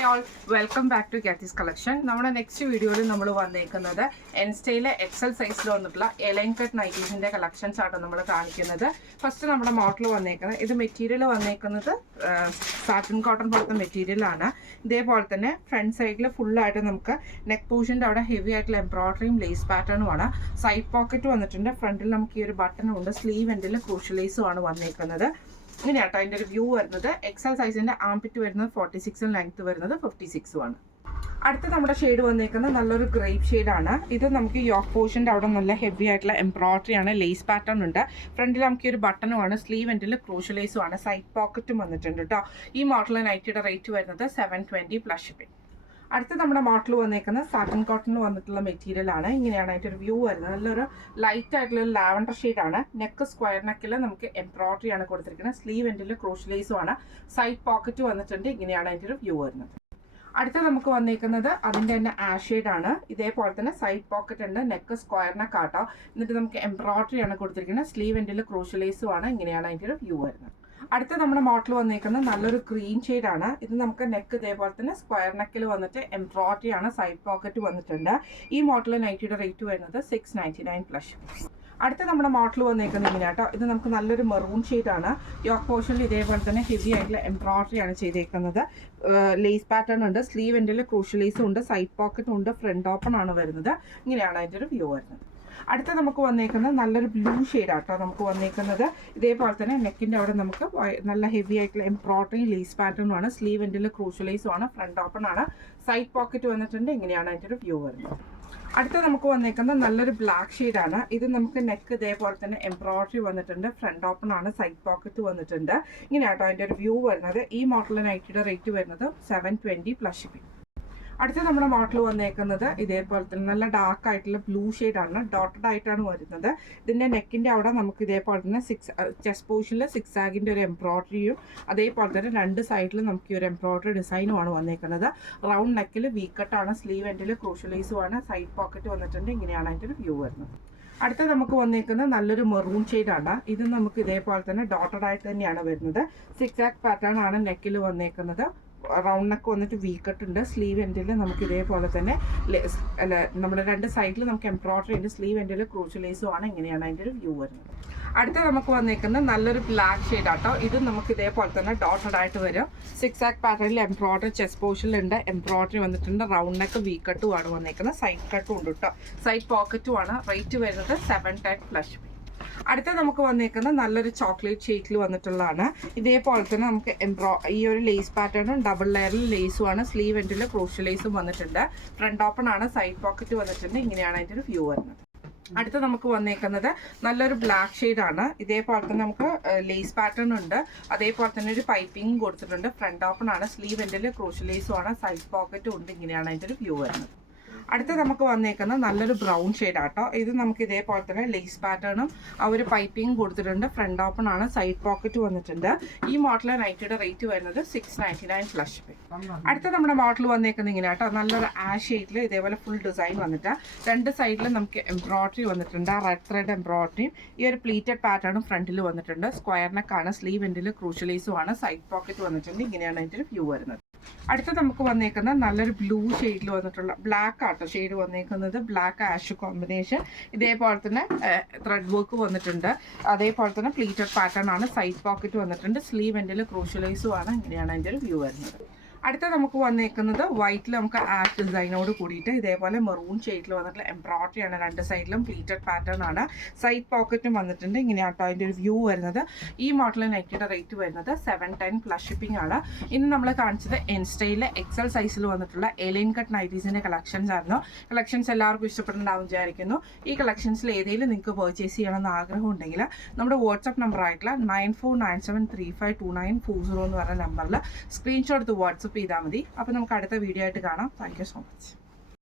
Hi all, welcome back to ഗാത്തീസ് collection. നമ്മുടെ next വീഡിയോയിൽ നമ്മൾ വന്നേക്കുന്നത് എൻസ്റ്റയിലെ എക്സൽ സൈസിൽ വന്നിട്ടുള്ള എലൈൻ കട്ട് നൈറ്റീസിൻ്റെ കളക്ഷൻസ് ആണ് നമ്മൾ കാണിക്കുന്നത്. ഫസ്റ്റ് നമ്മുടെ മോഡൽ വന്നേക്കുന്നത്, ഇത് മെറ്റീരിയൽ വന്നേക്കുന്നത് സാറ്റിൻ കോട്ടൺ പോലത്തെ മെറ്റീരിയലാണ്. ഇതേപോലെ തന്നെ ഫ്രണ്ട് സൈഡിൽ ഫുള്ളായിട്ട് നമുക്ക് നെക്ക് പോർഷൻ്റെ അവിടെ ഹെവി ആയിട്ടുള്ള എംബ്രോയിഡറിയും ലേസ് പാറ്റേണുമാണ്. സൈഡ് പോക്കറ്റ് വന്നിട്ടുണ്ട്. ഫ്രണ്ടിൽ നമുക്ക് ഈ ഒരു ബട്ടണും ഉണ്ട്. സ്ലീവ് എൻഡിൽ ക്രൂഷ്യലൈസും ആണ് വന്നേക്കുന്നത്. ഇങ്ങനെയാട്ടോ അതിൻ്റെ ഒരു വ്യൂ വരുന്നത്. എക്സൽ സൈസിൻ്റെ ആംപിറ്റ് വരുന്നത് 46, ലെങ്ത് വരുന്നത് 56 ആണ്. അടുത്ത നമ്മുടെ ഷെയ്ഡ് വന്നേക്കുന്നത് നല്ലൊരു ഗ്രേപ്പ് ഷെയ്ഡാണ്. ഇത് നമുക്ക് യോക്ക് പോർഷൻ്റെ അവിടെ നല്ല ഹെവി ആയിട്ടുള്ള എംബ്രോയിഡറി ആണ്. ലേസ് പാറ്റേൺ ഉണ്ട്. ഫ്രണ്ടിൽ നമുക്ക് ഒരു ബട്ടണുമാണ്. സ്ലീവ് എൻഡിൽ ക്രൂഷ്യലൈസും ആണ്. സൈഡ് പോക്കറ്റും വന്നിട്ടുണ്ട് കേട്ടോ. ഈ മോഡൽ നൈറ്റിയുടെ റേറ്റ് വരുന്നത് 720 പ്ലസ് ഷിപ്പിംഗ്. അടുത്ത നമ്മുടെ മോഡൽ വന്നേക്കുന്നത് സാറ്റിൻ കോട്ടണിൽ വന്നിട്ടുള്ള മെറ്റീരിയൽ ആണ്. ഇങ്ങനെയാണ് അതിൻ്റെ ഒരു വ്യൂ വരുന്നത്. നല്ലൊരു ലൈറ്റ് ആയിട്ടുള്ള ഒരു ലാവൻഡർ ഷെയ്ഡാണ്. നെക്ക് സ്ക്വയർ നെക്കിൽ നമുക്ക് എംബ്രോയിഡറി ആണ് കൊടുത്തിരിക്കുന്നത്. സ്ലീവ് എൻഡിൽ ക്രോഷ്യലൈസും ആണ്. സൈഡ് പോക്കറ്റ് വന്നിട്ടുണ്ട്. ഇങ്ങനെയാണ് അതിൻ്റെ ഒരു വ്യൂ വരുന്നത്. അടുത്ത നമുക്ക് വന്നേക്കുന്നത് അതിൻ്റെ തന്നെ ആഷ് ഷെയ്ഡാണ്. ഇതേപോലെ തന്നെ സൈഡ് പോക്കറ്റ് ഉണ്ട്. നെക്ക് സ്ക്വയർ നെക്കാട്ടോ. എന്നിട്ട് നമുക്ക് എംബ്രോയിഡറി ആണ് കൊടുത്തിരിക്കുന്നത്. സ്ലീവ് എൻഡിൽ ക്രോഷ്യലൈസും ആണ്. ഇങ്ങനെയാണ് അതിൻ്റെ ഒരു വ്യൂ വരുന്നത്. അടുത്ത നമ്മുടെ മോഡൽ വന്നേക്കുന്നത് നല്ലൊരു ഗ്രീൻ ഷെയ്ഡാണ്. ഇത് നമുക്ക് നെക്ക് ഇതേപോലെ തന്നെ സ്ക്വയർ നെക്കിൽ വന്നിട്ട് എംബ്രോയിഡറി ആണ്. സൈഡ് പോക്കറ്റ് വന്നിട്ടുണ്ട്. ഈ മോഡൽ നൈറ്റിയുടെ റേറ്റ് വരുന്നത് 699 പ്ലസ്. അടുത്ത നമ്മുടെ മോഡൽ വന്നേക്കുന്നത് ഇങ്ങനെ കേട്ടോ. ഇത് നമുക്ക് നല്ലൊരു മെറൂൺ ഷെയ്ഡാണ്. യോക്ക് പോർഷനിൽ ഇതേപോലെ തന്നെ ഹെവി ആയിട്ടുള്ള എംബ്രോയിഡറി ആണ് ചെയ്തേക്കുന്നത്. ലേസ് പാറ്റേൺ ഉണ്ട്. സ്ലീവ് എൻഡിൽ ക്രൂഷ്യലൈസും ഉണ്ട്. സൈഡ് പോക്കറ്റും ഉണ്ട്. ഫ്രണ്ട് ഓപ്പൺ ആണ് വരുന്നത്. ഇങ്ങനെയാണ് അതിൻ്റെ ഒരു വ്യൂ വരുന്നത്. അടുത്ത നമുക്ക് വന്നേക്കുന്നത് നല്ലൊരു ബ്ലൂ ഷെയ്ഡാട്ടോ. നമുക്ക് വന്നേക്കുന്നത് ഇതേപോലെ തന്നെ നെക്കിൻ്റെ അവിടെ നമുക്ക് നല്ല ഹെവി ആയിട്ടുള്ള എംബ്രോയിഡറി ലേസ് പാറ്റേണും ആണ്. സ്ലീവ് എൻഡിൽ ക്രൂഷ്യലൈസും ആണ്. ഫ്രണ്ട് ഓപ്പൺ ആണ്. സൈഡ് പോക്കറ്റ് വന്നിട്ടുണ്ട്. ഇങ്ങനെയാണ് അതിൻ്റെ ഒരു വ്യൂ വരുന്നത്. അടുത്ത നമുക്ക് വന്നേക്കുന്നത് നല്ലൊരു ബ്ലാക്ക് ഷെയ്ഡാണ്. ഇത് നമുക്ക് നെക്ക് ഇതേപോലെ തന്നെ എംബ്രോയിഡറി വന്നിട്ടുണ്ട്. ഫ്രണ്ട് ഓപ്പൺ ആണ്. സൈഡ് പോക്കറ്റ് വന്നിട്ടുണ്ട്. ഇങ്ങനെയാട്ടോ അതിൻ്റെ ഒരു വ്യൂ വരുന്നത്. ഈ മോഡൽ നൈറ്റിയുടെ റേറ്റ് വരുന്നത് 720 പ്ലസ് ഷിപ്പിംഗ്. അടുത്ത നമ്മുടെ മോഡൽ വന്നേക്കുന്നത് ഇതേപോലെ തന്നെ നല്ല ഡാർക്ക് ആയിട്ടുള്ള ബ്ലൂ ഷെയ്ഡാണ്. ഡോട്ടഡ് ആയിട്ടാണ് വരുന്നത്. ഇതിൻ്റെ നെക്കിൻ്റെ അവിടെ നമുക്ക് ഇതേപോലെ തന്നെ ചെസ്റ്റ് പോർഷനിൽ 6 ആഗിൻ്റെ ഒരു എംബ്രോയിഡറിയും അതേപോലെ തന്നെ രണ്ട് സൈഡിലും നമുക്ക് ഈ ഒരു എംബ്രോയിഡറി ഡിസൈനുമാണ് വന്നേക്കുന്നത്. റൗണ്ട് നെക്കിൽ വീക്കട്ടാണ്. സ്ലീവ് എൻഡിൽ ക്രൂഷ്യലൈസും ആണ്. സൈഡ് പോക്കറ്റ് വന്നിട്ടുണ്ട്. ഇങ്ങനെയാണ് അതിൻ്റെ ഒരു വ്യൂ വരുന്നത്. അടുത്ത നമുക്ക് വന്നേക്കുന്നത് നല്ലൊരു മെറൂൺ ഷെയ്ഡാണ്. ഇത് നമുക്ക് ഇതേപോലെ തന്നെ ഡോട്ടഡ് ആയിട്ട് തന്നെയാണ് വരുന്നത്. 6 ആഗ് പാറ്റേൺ ആണ് നെക്കിൽ വന്നേക്കുന്നത്. റൗണ്ട് നെക്ക് വന്നിട്ട് വീക്കട്ട് ഉണ്ട്. സ്ലീവ് എൻഡിൽ നമുക്ക് ഇതേപോലെ തന്നെ നമ്മുടെ രണ്ട് സൈഡിൽ നമുക്ക് എംബ്രോയിഡറി ഉണ്ട്. സ്ലീവ് എൻഡിൽ ക്രൂഷ്യലൈസും ആണ്. ഇങ്ങനെയാണ് അതിൻ്റെ ഒരു വ്യൂ വരുന്നത്. അടുത്ത നമുക്ക് വന്നേക്കുന്നത് നല്ലൊരു ബ്ലാക്ക് ഷെയ്ഡാട്ടോ. ഇത് നമുക്ക് ഇതേപോലെ തന്നെ ഡോട്ടഡ് ആയിട്ട് വരും. 6 ആഗ് പാറ്റേണിൽ എംബ്രോയിഡറി ചെസ്റ്റ് പോർഷനിലുണ്ട്. എംബ്രോയിഡറി വന്നിട്ടുണ്ട്. റൗണ്ട് നെക്ക് വീക്കട്ടും ആണ് വന്നേക്കുന്നത്. സൈഡ് കട്ടും ഉണ്ട് കേട്ടോ. സൈഡ് പോക്കറ്റും ആണ്. റേറ്റ് വരുന്നത് 710 പ്ലസ്. അടുത്ത നമുക്ക് വന്നേക്കുന്നത് നല്ലൊരു ചോക്ലേറ്റ് ഷെയ്ഡിൽ വന്നിട്ടുള്ളതാണ്. ഇതേപോലെ തന്നെ നമുക്ക് ഈ ഒരു ലേസ് പാറ്റേണും ഡബിൾ ലെയറിൽ ലേസും ആണ്. സ്ലീവ് എൻഡിൽ ക്രൂഷ്യലൈസും വന്നിട്ടുണ്ട്. ഫ്രണ്ട് ഓപ്പൺ ആണ്. സൈഡ് പോക്കറ്റ് വന്നിട്ടുണ്ട്. ഇങ്ങനെയാണ് അതിൻ്റെ ഒരു വ്യൂ വരുന്നത്. അടുത്ത നമുക്ക് വന്നേക്കുന്നത് നല്ലൊരു ബ്ലാക്ക് ഷെയ്ഡാണ്. ഇതേപോലെ തന്നെ നമുക്ക് ലേസ് പാറ്റേൺ ഉണ്ട്. അതേപോലെ തന്നെ ഒരു പൈപ്പിംഗ് കൊടുത്തിട്ടുണ്ട്. ഫ്രണ്ട് ഓപ്പൺ ആണ്. സ്ലീവ് എൻഡിൽ ക്രൂഷ്യലൈസും ആണ്. സൈഡ് പോക്കറ്റും ഉണ്ട്. ഇങ്ങനെയാണ് അതിൻ്റെ ഒരു വ്യൂ വരുന്നത്. അടുത്ത നമുക്ക് വന്നേക്കുന്നത് നല്ലൊരു ബ്രൗൺ ഷെയ്ഡാട്ടോ. ഇത് നമുക്ക് ഇതേപോലെ തന്നെ ലേസ് പാറ്റേണും ആ ഒരു പൈപ്പിംഗ് കൊടുത്തിട്ടുണ്ട്. ഫ്രണ്ട് ഓപ്പൺ ആണ്. സൈഡ് പോക്കറ്റ് വന്നിട്ടുണ്ട്. ഈ മോഡൽ നൈറ്റിയുടെ റേറ്റ് വരുന്നത് 699 പ്ലസ് ഷിപ്പിംഗ്. അടുത്ത നമ്മുടെ മോഡൽ വന്നേക്കുന്നത് ഇങ്ങനെ കേട്ടോ. നല്ലൊരു ആഷ് ഷെയ്ഡിൽ ഇതേപോലെ ഫുൾ ഡിസൈൻ വന്നിട്ട് രണ്ട് സൈഡിലും നമുക്ക് എംബ്രോയിഡറി വന്നിട്ടുണ്ട്. റെഡ് ത്രെഡ് എംബ്രോയിഡറിയും ഈ ഒരു പ്ലീറ്റഡ് പാറ്റേണും ഫ്രണ്ടിൽ വന്നിട്ടുണ്ട്. സ്ക്വയർ നെക്കാണ്. സ്ലീവ് എൻഡിൽ ക്രൂഷ്യലൈസും ആണ്. സൈഡ് പോക്കറ്റ് വന്നിട്ടുണ്ട്. ഇങ്ങനെയാണ് അതിൻ്റെ ഒരു വ്യൂ വരുന്നത്. അടുത്ത നമുക്ക് വന്നേക്കുന്നത് നല്ലൊരു ബ്ലൂ ഷെയ്ഡിൽ വന്നിട്ടുള്ള ബ്ലാക്ക് ആട്ടോ ഷെയ്ഡ് വന്നേക്കുന്നത്. Black ash combination. ഇതേപോലെ തന്നെ ത്രെഡ് വർക്ക് വന്നിട്ടുണ്ട്. അതേപോലെ തന്നെ പ്ലീറ്റഡ് പാറ്റേൺ ആണ്. സൈഡ് പോക്കറ്റ് വന്നിട്ടുണ്ട്. സ്ലീവ് എൻഡിൽ ക്രൂഷ്യലൈസും ആണ്. ഇങ്ങനെയാണ് അതിൻ്റെ ഒരു വ്യൂ വരുന്നത്. അടുത്ത നമുക്ക് വന്നേക്കുന്നത് വൈറ്റിൽ നമുക്ക് ആഷ് ഡിസൈനോട് കൂടിയിട്ട് ഇതേപോലെ മെറൂൺ ഷെയ്ഡിൽ വന്നിട്ടുള്ള എംബ്രോയിഡറി ആണ്. രണ്ട് സൈഡിലും പ്ലീറ്റഡ് പാറ്റേൺ ആണ്. സൈഡ് പോക്കറ്റും വന്നിട്ടുണ്ട്. ഇങ്ങനെയാട്ടോ അതിൻ്റെ ഒരു വ്യൂ വരുന്നത്. ഈ മോഡൽ നൈറ്റിയുടെ റേറ്റ് വരുന്നത് 710 പ്ലസ് ഷിപ്പിംഗ് ആണ്. ഇന്ന് നമ്മൾ കാണിച്ചത് എൻസ്റ്റയിലെ എക്സൽ സൈസിൽ വന്നിട്ടുള്ള എലൈൻ കട്ട് നൈറ്റീസിൻ്റെ കളക്ഷൻസ് ആയിരുന്നു. കളക്ഷൻസ് എല്ലാവർക്കും ഇഷ്ടപ്പെടുന്നുണ്ടാവും വിചാരിക്കുന്നു. ഈ കളക്ഷൻസിൽ ഏതെങ്കിലും നിങ്ങൾക്ക് പർച്ചേസ് ചെയ്യണമെന്ന് ആഗ്രഹം ഉണ്ടെങ്കിൽ നമ്മുടെ വാട്സപ്പ് നമ്പർ ആയിട്ടുള്ള 9497352940 എന്ന് പറഞ്ഞ നമ്പറിൽ സ്ക്രീൻഷോട്ട് എടുത്ത് വാട്സപ്പ് ചെയ്താൽ മതി. അപ്പോൾ നമുക്ക് അടുത്ത വീഡിയോ ആയിട്ട് കാണാം. Thank you so much.